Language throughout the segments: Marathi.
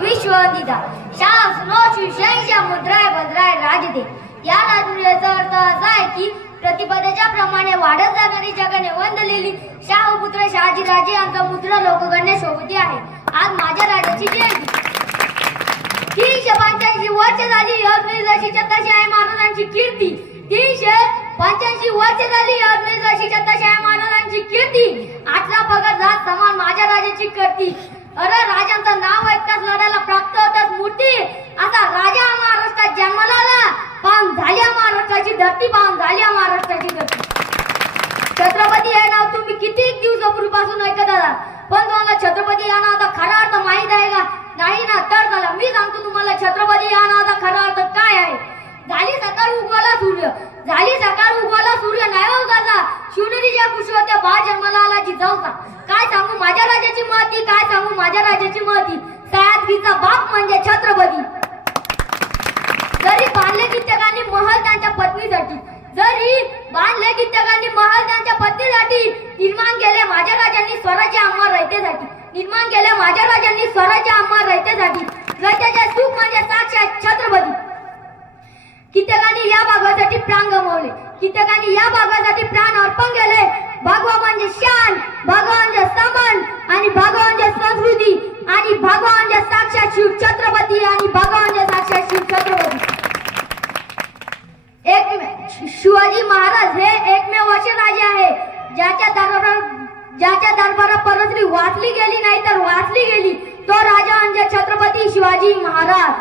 विश्वदिता। शासनोची शैशा मुद्राय भद्राय राजदे या राजमुद्रेचा अर्थ असा आहे की प्रतिपदेच्या प्रमाणे वाढत जाणारी जगाने वंदलेली शाहपुत्र शहाजीराजे यांचा मुद्रा लोकगण्य शोभती आहे. आज माझ्या राजाची जयंती. तीनशे पंच्याऐंशी वर्ष झाली अग्निदशीच्या तशी आहे महाराजांची कीर्ती. तीनशे पंच्याऐंशी वर्ष झाली अग्निदशीच्या तशी आहे महाराजांची कीर्ती. आठला पगार जात समान माझ्या राजाची करती. अरे राजांचं नाव ऐकताच लढायला प्राप्त होतात मूर्ती. आता राजा महाराष्ट्रात जन्माला आला. पाहून झाली महाराष्ट्राची धरती पाहून झाली महाराष्ट्राची धरती. छत्रपती हे नाव तुम्ही किती दिवसापूर्वीपासून ऐकत आहात? पण तुम्हाला छत्रपती या नावाचा खरा अर्थ माहीत आहे का? नाही ना तर चला मी सांगतो तुम्हाला छत्रपती या नावाचा खरा अर्थ काय आहे. झाली सकाळ उगवाला सूर्य. झाली सकाळ उगवाला सूर्य नाही हो उगाचा शिवनेरीच्या खुशी होत्या बाळ जन्माला आला जिजाऊचा काय सांगू माझ्या राजाची महती काय सांगू माझ्या राजाची महती? सयाद्रीचा बाप म्हणजे छत्रपती. जरी बांधले कित्यकांनी महल त्यांच्या पत्नीसाठी जरी बांधले कित्यकांनी महल त्यांच्या पत्नीसाठी निर्माण केले माझ्या राजांनी स्वराज्य आम्हा रयतेसाठी निर्माण केले माझ्या राजांनी स्वराज्य आम्हा रयतेसाठी रयतेचे सुख म्हणजे साक्षात छत्रपती. कित्यकांनी या भागासाठी प्राण गमावले. कित्यकांनी या भागासाठी प्राण अर्पण केले. भगवा म्हणजे शान भगवा म्हणजे समान आणि भगवा म्हणजे संस्कृती आणि भगवा म्हणजे साक्षात शिव छत्रपती आणि भगवा म्हणजे साक्षात शिव छत्रपती. एक शिवाजी महाराज हे एकमेव असे राजे आहे ज्याच्या दरबार ज्याच्या दरबारात परस्त्री वाचली गेली नाही तर वाचली गेली तो राजा म्हणजे छत्रपती शिवाजी महाराज.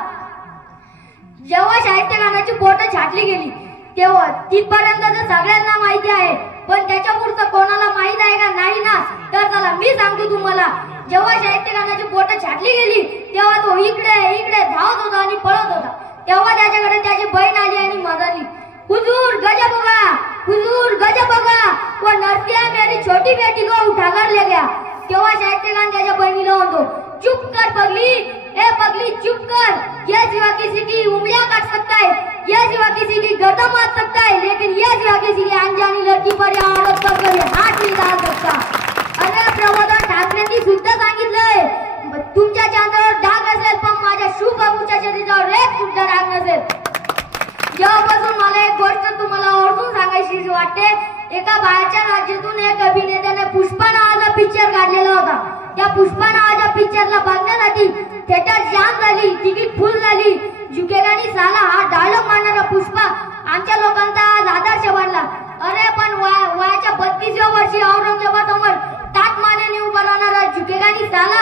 जेव्हा साहित्यकाराची बोट छाटली गेली तेव्हा तिथपर्यंत तर सगळ्यांना माहिती आहे पण त्याच्या पुढचं कोणाला माहीत आहे का नाही ना तर त्याला मी सांगतो तुम्हाला. जेव्हा साहित्यकाराची बोट छाटली गेली तेव्हा तो इकडे इकडे धावत होता आणि पळत होता. तेव्हा त्याच्याकडे त्याची बहीण आली आणि मदरली हुजूर गज बघा हुजूर गज बघा व नरसिया मेरी छोटी बेटी को उठाकर ले गया. तेव्हा साहित्यकान त्याच्या बहिणीला म्हणतो चुप कर पगली ए पगली चुप कर. ये जीवा किसी की उंगलियां काट सकता है लेकिन ये सिवा किसी लड़की पर या औरत पर कभी हाथ नहीं अरे प्रबोधन ठाकरेंनी सुद्धा सांगितलंय तुमच्या चांदरावर डाग असेल पण माझ्या शुभमूच्या शरीरावर एक सुद्धा डाग नसेल. जेव्हापासून मला एक गोष्ट तुम्हाला ओळखून सांगायची वाटते एका बाहेरच्या राज्यातून एक अभिनेत्याने पुष्पा नावाचा पिक्चर काढलेला होता. त्या पुष्पा नावाच्या पिक्चरला बघण्यासाठी थिएटर जाम झाली तिकीट फुल झाली. झुकेगानी साला हा डायलॉग मारणारा पुष्पा आमच्या लोकांचा आज आदर्श बनला अरे पण वया- वयाच्या बत्तीसव्या वर्षी औरंगजेबासमोर ताट मानेने उभा राहणारा झुकेगानी झाला